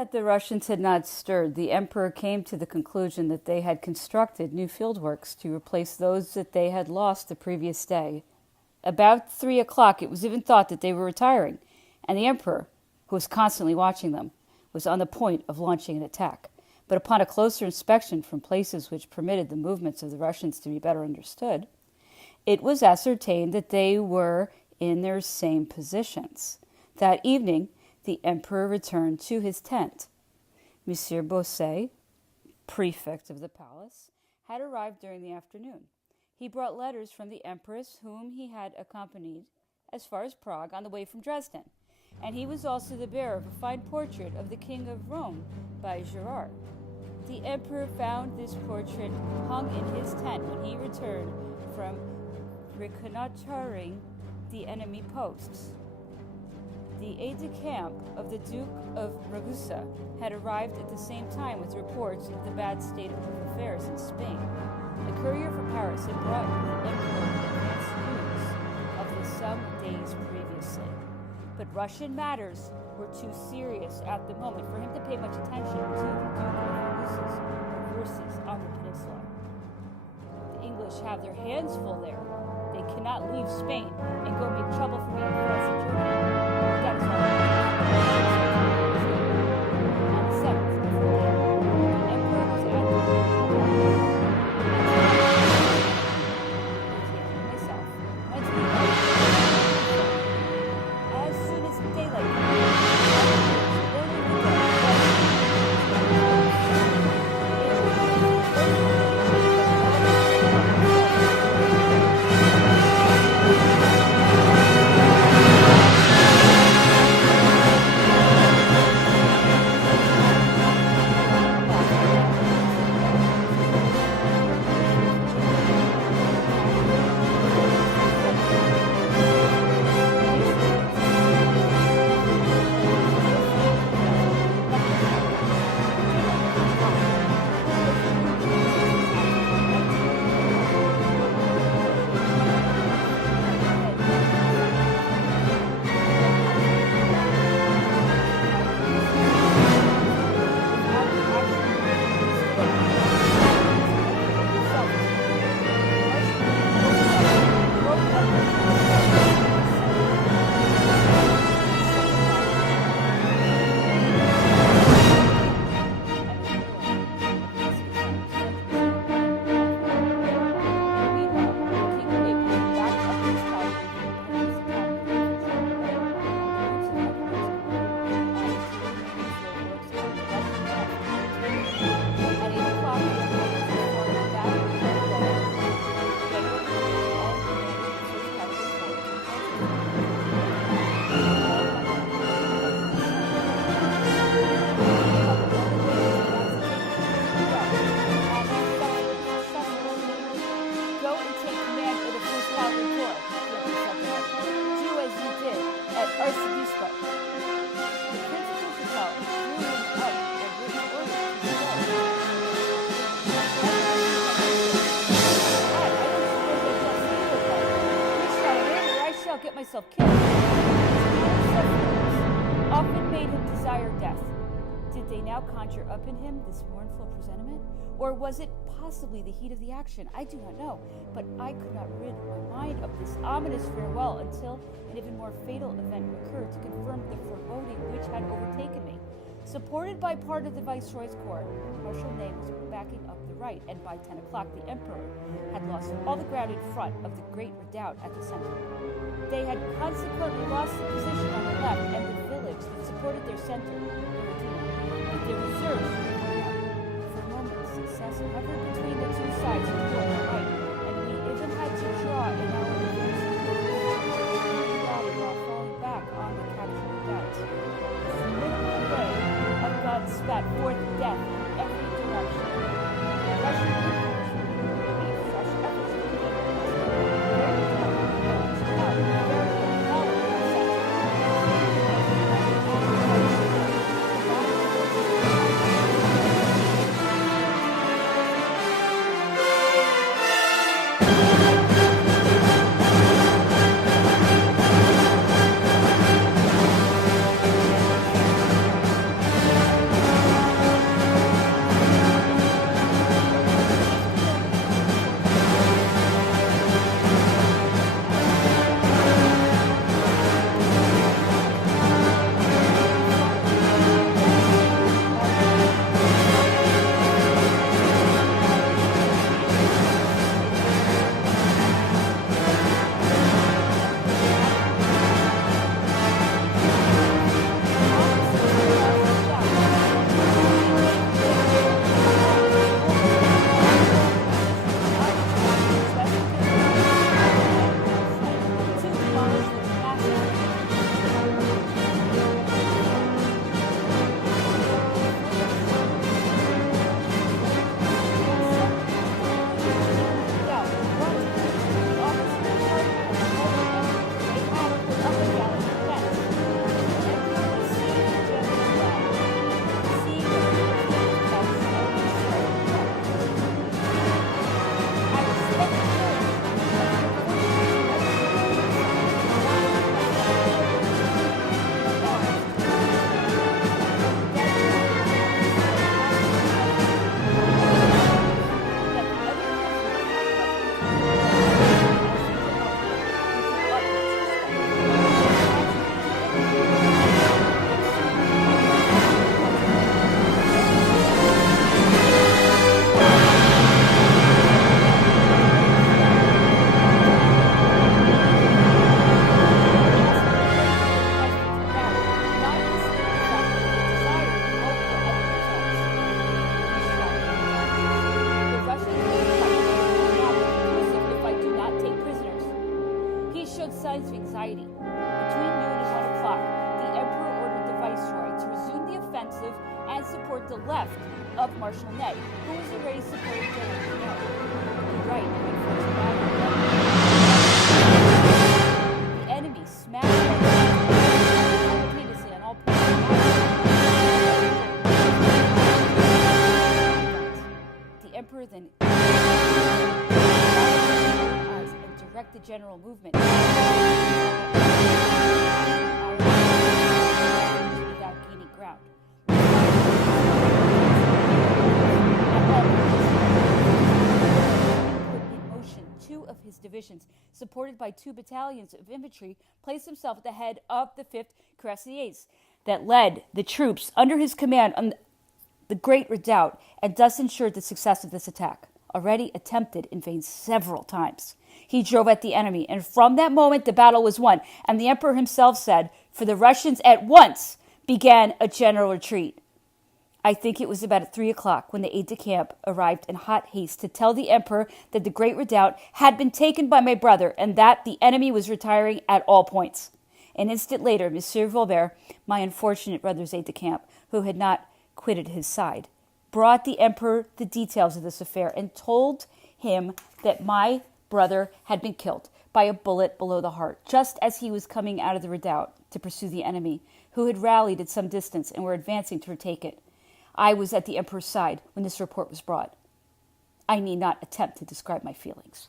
that the Russians had not stirred, the emperor came to the conclusion that they had constructed new fieldworks to replace those that they had lost the previous day. About 3 o'clock, it was even thought that they were retiring, and the emperor, who was constantly watching them, was on the point of launching an attack. But upon a closer inspection from places which permitted the movements of the Russians to be better understood, it was ascertained that they were in their same positions. That evening, the emperor returned to his tent. Monsieur Bossuet, prefect of the palace, had arrived during the afternoon. He brought letters from the empress, whom he had accompanied as far as Prague on the way from Dresden, and he was also the bearer of a fine portrait of the King of Rome by Gerard. The emperor found this portrait hung in his tent when he returned from reconnoitering the enemy posts. The aide-de-camp of the Duke of Ragusa had arrived at the same time with reports of the bad state of affairs in Spain. The courier from Paris had brought the emperor advance news of this some days previously. But Russian matters were too serious at the moment for him to pay much attention to the Duke of Ragusa's reverses on the peninsula. The English have their hands full there. They cannot leave Spain and go make trouble for me in France and Germany. That is all. On the 7th, the emperor was at myself went to the as soon as daylight get myself killed. Often made him desire death. Did they now conjure up in him this mournful presentiment? Or was it possibly the heat of the action? I do not know, but I could not rid my mind of this ominous farewell until an even more fatal event occurred to confirm the foreboding which had overtaken me. Supported by part of the Viceroy's court, Marshal Ney was backing up the right, and by 10 o'clock the Emperor had lost all the ground in front of the great redoubt at the center. They had consequently lost the position on the left and the village that supported their center, but their reserves were out. For a moment, success hovered between the two sides of the right, and we even had to draw in our body while falling back on the captured redoubts. The formidable ray of God spat forth death in every direction. Russian troops made fresh efforts to get and support the left of Marshal Ney, who was already supporting General Pinot. The right reinforced the enemy smashed simultaneously on all points. The emperor then and directed general movement without gaining ground. Put in motion two of his divisions, supported by 2 battalions of infantry, placed himself at the head of the 5th Cuirassiers that led the troops under his command on the Great Redoubt, and thus ensured the success of this attack, already attempted in vain several times. He drove at the enemy, and from that moment the battle was won, and the emperor himself said, for the Russians at once began a general retreat. I think it was about at 3 o'clock when the aide-de-camp arrived in hot haste to tell the emperor that the Great Redoubt had been taken by my brother and that the enemy was retiring at all points. An instant later, Monsieur Volbert, my unfortunate brother's aide-de-camp, who had not quitted his side, brought the emperor the details of this affair and told him that my brother had been killed by a bullet below the heart, just as he was coming out of the redoubt to pursue the enemy, who had rallied at some distance and were advancing to retake it. I was at the emperor's side when this report was brought. I need not attempt to describe my feelings.